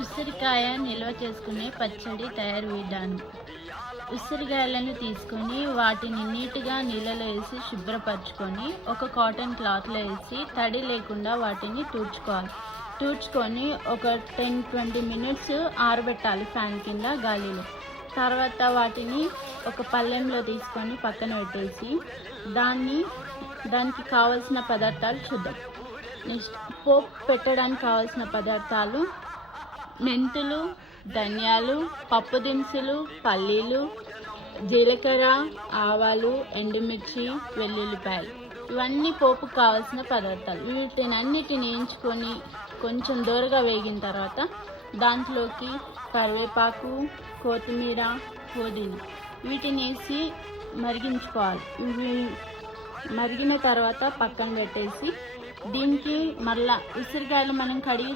ఉసిరికాయ నిల్వ చేసుకునే పచ్చడి తయారు విధానం. ఉసిరికాయలను తీసుకొని వాటిని నీట్గా నీళ్ళలో వేసి శుభ్రపరచుకొని ఒక కాటన్ క్లాత్లో వేసి తడి లేకుండా వాటిని తుడుచుకొని ఒక 10-20 మినిట్స్ ఆరబెట్టాలి ఫ్యాన్ కింద గాలిలో. తర్వాత వాటిని ఒక పళ్ళెంలో తీసుకొని పక్కన పెట్టేసి దానికి కావలసిన పదార్థాలు చూద్దాం. నెక్స్ట్ పోపు పెట్టడానికి కావాల్సిన పదార్థాలు: మెంతులు, ధనియాలు, పప్పు దినుసులు, పల్లీలు, జీలకర్ర, ఆవాలు, ఎండుమిర్చి, వెల్లుల్లిపాయలు. ఇవన్నీ పోపుకు కావాల్సిన పదార్థాలు. వీటినన్నిటిని వేయించుకొని కొంచెం దోరగా వేగిన తర్వాత దాంట్లోకి కరివేపాకు, కొత్తిమీర, పుదీనా వీటిని వేసి మరిగించుకోవాలి. ఇవి మరిగిన తర్వాత పక్కన పెట్టేసి దీనికి మళ్ళీ ఉసిరికాయలు మనం కడిగి